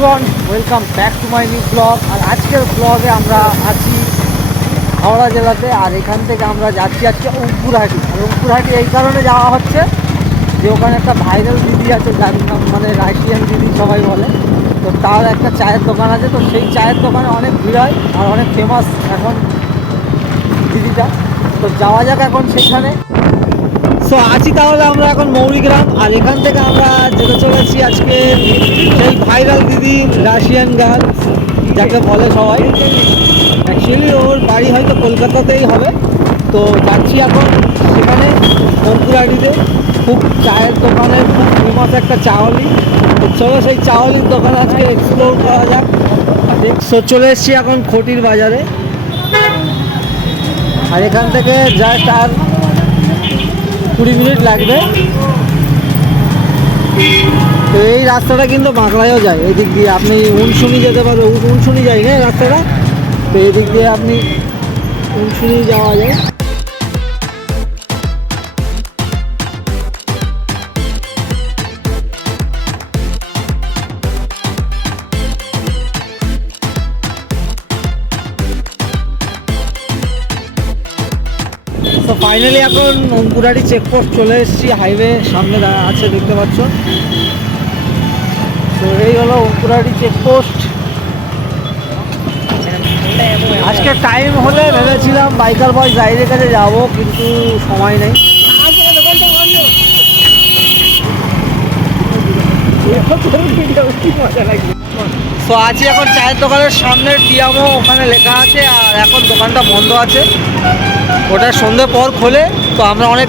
Everyone welcome back to my new blog আর আজকের ব্লগে আমরা আছি হাওড়া জেলাতে, আর এখান থেকে আমরা যাচ্ছি আজকে অঙ্কুরহাটি। আর অঙ্কুরহাটি এই কারণে যাওয়া হচ্ছে যে ওখানে একটা ভাইরাল দিদি আছে, যার নাম মানে রাশিয়ান দিদি সবাই বলে। তো তার একটা চায়ের দোকান আছে, তো সেই চায়ের দোকানে অনেক ভিড় হয় আর অনেক ফেমাস এখন দিদিটা। তো যাওয়া যাক এখন সেখানে সো আছি তাহলে আমরা এখন মৌরিগ্রাম, আর এখান থেকে আমরা আজকে সেই ভাইরাল দিদি রাশিয়ান গার্ল যাকে বলে সবাই। অ্যাকচুয়ালি ওর বাড়ি হয়তো কলকাতাতেই হবে। তো যাচ্ছি এখন সেখানে অঙ্কুরাডিতে খুব চায়ের দোকানে, খুব ফেমাস একটা চাওয়ালি চলো সেই চাওয়ালির দোকান আজকে এক্সপ্লোর করা যাক। সো চলে এসেছি এখন খটির বাজারে। আর এখান থেকে জাস্ট আর কুড়ি মিনিট লাগবে। তো এই রাস্তাটা কিন্তু বাঁকড়ায়ও যায় এই দিক দিয়ে আপনি উনশুনি যেতে পারবেন উনশুনি যাই না রাস্তাটা? তো এই দিক দিয়ে আপনি উনশুনি যাওয়া যায়। তো ফাইনালি এখন অঙ্কুরারি চেকপোস্ট চলে এসেছি হাইওয়ে সামনে আছে, দেখতে পাচ্ছ। তো এই হলো অঙ্কুরারি চেকপোস্ট আজকে টাইম হলে ভেবেছিলাম বাইকার বয় জাইরের কাছে যাব, কিন্তু সময় নেই। তো আছি এখন চায়ের দোকানের সামনে, টিয়ামো ওখানে লেখা আছে, আর এখন দোকানটা বন্ধ আছে। ওটা সন্ধে পর খোলে, তো আমরা অনেক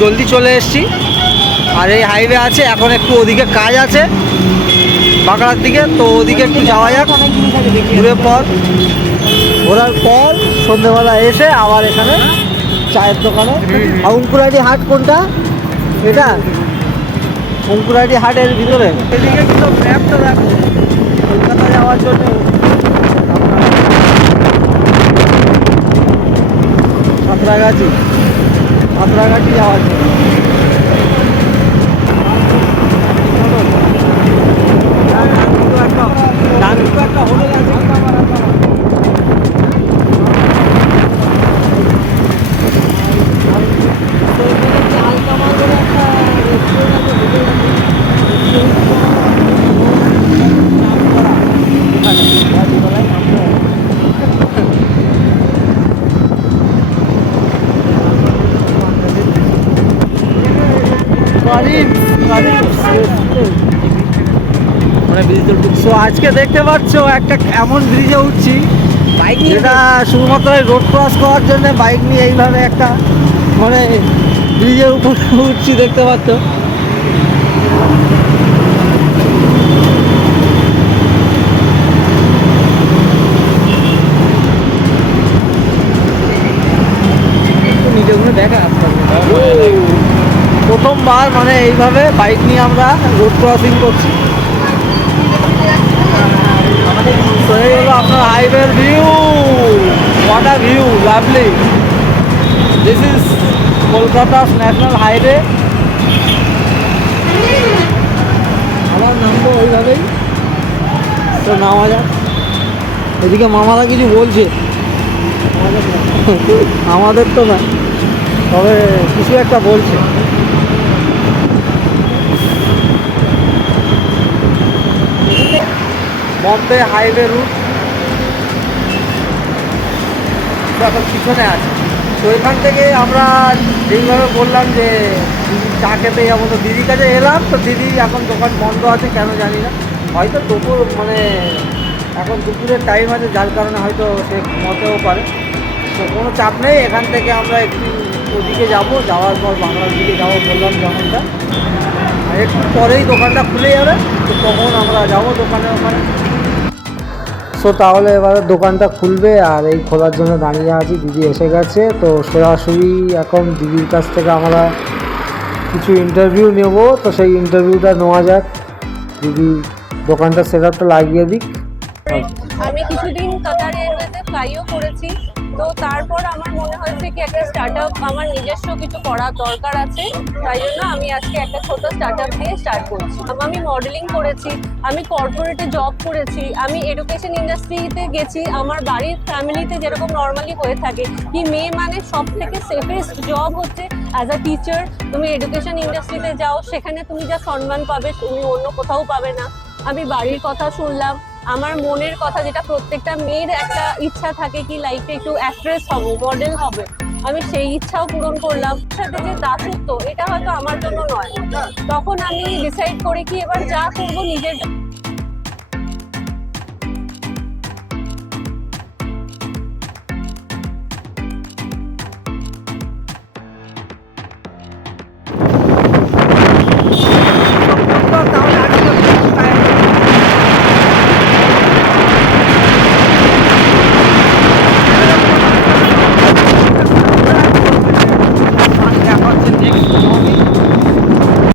জলদি চলে এসেছি। আর এই হাইওয়ে আছে, এখন একটু ওদিকে কাজ আছে। বাঁকড়ার দিকে, তো ওদিকে একটু যাওয়া যাক। ঘুরে পর ঘোরার পর সন্ধেবেলা এসে আবার এখানে চায়ের দোকানে। অঙ্কুরাটি হাট কোনটা? এটা? অঙ্কুরাটি হাটের ভিতরে। এদিকে কিন্তু ম্যাপটা দেখো। কলকাতা যাওয়ার জন্য। সাঁতরাগাছি। সাঁতরাগাছি যাওয়ার জন্য ডান দিকে একটা হোটেল আছে মানে ব্রিজে সো আজকে দেখতে পাচ্ছ একটা এমন ব্রিজে উঠছি বাইক যেটা শুধুমাত্র রোড ক্রস করার জন্য বাইক নিয়ে এইভাবে একটা মানে ব্রিজের উপর উঠছি দেখতে পাচ্ছ নিজেগুলো দেখা প্রথমবার মানে এইভাবে বাইক নিয়ে আমরা রোড ক্রসিং করছি। আপনার হাইওয়ের view what a view lovely this is Kolkata national highway আবার নামবো ওইভাবেই। তো নামা যাক। এদিকে মামারা কিছু বলছে। আমাদের তো না। তবে কিছু একটা বলছে। Bombay highway route. এখন পিছনে আছে। তো এখান থেকে আমরা যেইভাবে বললাম যে চা খেতে যাব, তো দিদির কাছে এলাম। তো দিদি এখন দোকান বন্ধ আছে, কেন জানি না। হয়তো দুপুর মানে এখন দুপুরের টাইম আছে, যার কারণে হয়তো সে ঘুমোতেও পারে। তো কোনো চাপ নেই, এখান থেকে আমরা একটু ওদিকে যাব। যাওয়ার পর বাংলার দিকে যাব বললাম দোকানটা একটু পরেই দোকানটা খুলে যাবে, তো তখন আমরা যাব দোকানে ওখানে। সো তাহলে এবারে দোকানটা খুলবে আর এই খোলার জন্য দাঁড়িয়ে আছি, দিদি এসে গেছে। তো সরাসরি এখন দিদির কাছ থেকে আমরা কিছু ইন্টারভিউ নেব। তো সেই ইন্টারভিউটা নেওয়া যাক। দিদি দোকানটা সেট লাগিয়ে দিক। আমি কিছুদিন কাতার ফ্লাইও করেছি। তো তারপর আমার মনে হয়েছে কি একটা স্টার্ট আমার নিজস্ব কিছু করার দরকার আছে, তাই জন্য আমি আজকে একটা ছোট স্টার্ট আপ দিয়ে স্টার্ট করছি। আমি মডেলিং করেছি, আমি কর্পোরেটে জব করেছি, আমি এডুকেশন ইন্ডাস্ট্রিতে গেছি, আমার বাড়ির ফ্যামিলিতে যেরকম নর্মালি হয়ে থাকে, কি মেয়ে মানে সব থেকে সেফেস্ট জব হচ্ছে অ্যাজ আ টিচার তুমি এডুকেশন ইন্ডাস্ট্রিতে যাও, সেখানে তুমি যা সম্মান পাবে, তুমি অন্য কোথাও পাবে না। আমি বাড়ির কথা শুনলাম আমার মনের কথা যেটা প্রত্যেকটা মেয়ের একটা ইচ্ছা থাকে কি লাইফে একটু অ্যাক্ট্রেস হব মডেল হবে। আমি সেই ইচ্ছাও পূরণ করলাম। সাথে যে দাসত্ব, এটা হয়তো আমার জন্য নয়। তখন আমি ডিসাইড করে কি এবার যা করব নিজের